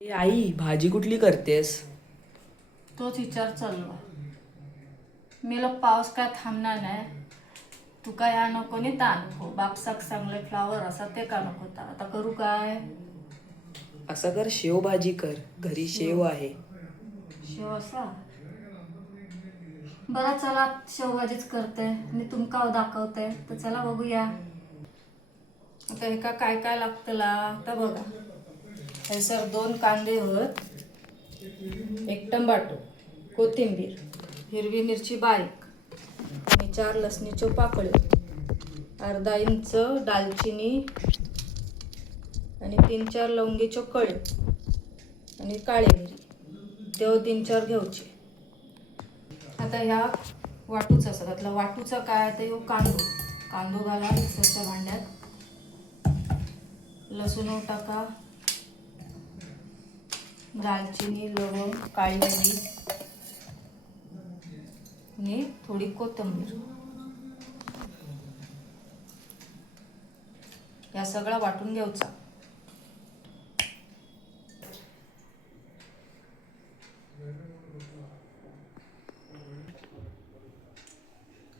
ए आई, भाजी कुठली करतेस? तोच विचार चालला. मेला पाऊस काय थांबणार नाही. तू काय या नको नि ता नको. बापसाक चांगले फ्लावर असा ते का नको ता. आता करू काय? असं कर, शेव भाजी कर. घरी शेव आहे. शेव असा बरं, चला शेवभाजीच करते. मी तुमका दाखवते तर चला बघूया. आता एका काय काय लागतला आता बघा. हे सर 2 कांदे होत, 1 टमाटो, कोथिंबीर, हिरवी मिरची बारीक आणि 4 लसणीचे पाकळे, अर्धा इंच दालचिनी आणि 3-4 लवंगीचे कळे आणि काळी मिरी तेव्हा 3-4 घेऊचे. आता ह्या वाटूचा असं घातला. वाटूचा काय आता कांदो घाला मिक्सरच्या भांड्यात. लसूण टाका, दालचिनी, लवंग, काळी मिरी आणि थोडी कोथिंबीर या सगळा वाटून घ्यायचा.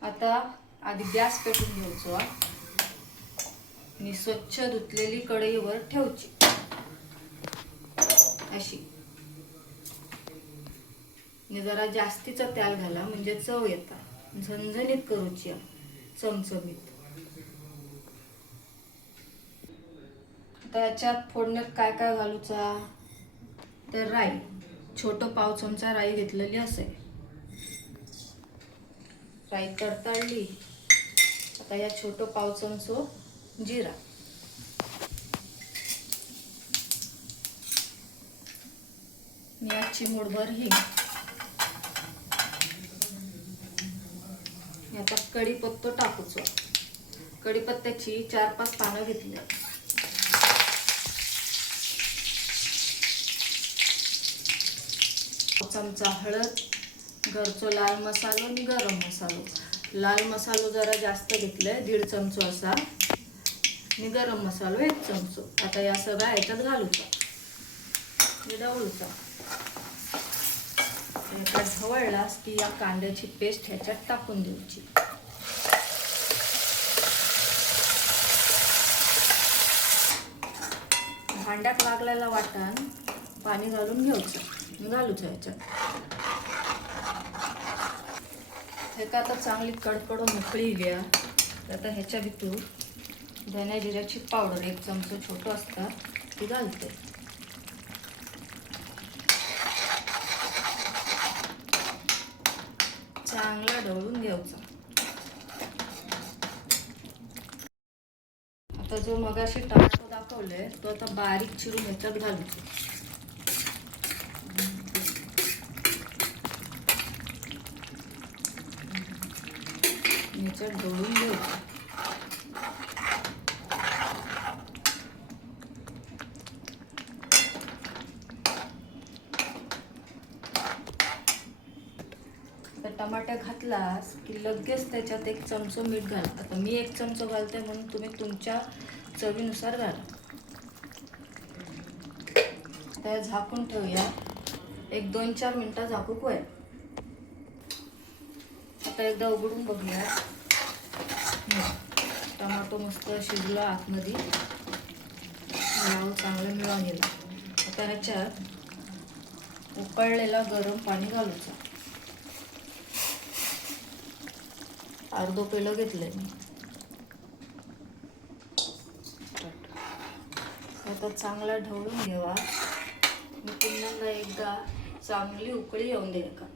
आता आधी गॅस पेटून घ्यायचो आणि स्वच्छ धुतलेली कढईवर ठेवची अशी. आणि जरा जास्तीचा तेल घाला म्हणजे चव येता. झणझणीत करूची, चमचमीत. आता याच्यात फोडण्यात काय काय घालूचा तर राई, छोटं पाव चमचा राई घेतलेली असेल. राई तडतडली. आता या छोटं पाव चमचो जिरा, या चिमूटभर हिंग, आता कढीपत्ता टाकूचो. कढीपत्त्याची 4-5 पानं घेतली. चमचा हळद, घरचो लाल मसालो आणि गरम मसालो. लाल मसालो जरा जास्त घेतलाय, 1.5 चमचो असा, आणि गरम मसालो 1 चमचो. आता या सगळ्या ह्याच्यात घालूचा, ढवळूचा. एका ढवळलास की या कांद्याची पेस्ट ह्याच्यात टाकून द्यायची. भांड्यात लागलेला वाटण पाणी घालून घ्यायचं, घालूचं ह्याच्यात. हे का आता चांगली कडकडून मोकळी घ्या. आता ह्याच्या भीतूर धन्या जिऱ्याची पावडर 1 चमचो छोटं असतात ती घालते. चांगला ढवळून घ्यायचा. आता जो मगाशी टमाटो दाखवले तो आता बारीक चिरून ह्याच्यात घालूचा. ह्याच्यात ढवळून घ्यायचं. टमाटर घातलास की लगेच त्याच्यात 1 चमचो मीठ घाला. आता मी 1 चमचो घालते म्हणून तुम्ही तुमच्या चवीनुसार घाला. त्या झाकून ठेवूया. 1-2-4 मिनिटं झाकूक वय. आता एकदा उघडून बघूया. टमाटो मस्त शिजला आतमध्ये, चांगलं मिळून गेलं. आता ह्याच्यात उकळलेला गरम पाणी घालूचं. अर्धो पेलं घेतलंय मी. आता चांगला ढवळून घ्यावा. मी पुन्हा एकदा चांगली उकळी येऊन दे का.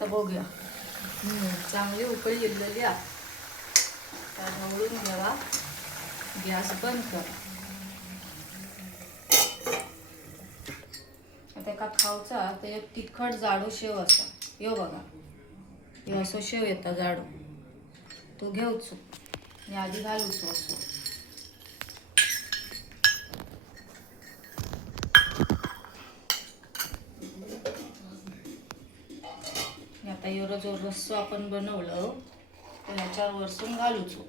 तर बघूया, चांगली उकळी येलेली आहे. ढवळून घ्यावा. गॅस बंद करा. आता का खाऊचा तर एक तिखट जाडो शेव असा यो बघा. हे असं शेव येतं जाडो, तो घेऊचो आणि आधी घालूचो असो. आता एवढं जो रस्सो आपण बनवलं तर ह्याच्यावर वरसून घालूचो.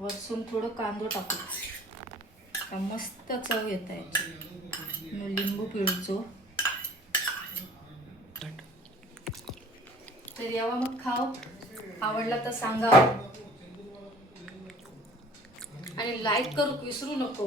वरसून थोडं कांदो टाकू का मस्त चव येत याची. मग लिंबू पिळचो. तर यावा मग खाव. आवडला तर सांगा आणि लाईक करू विसरू नको.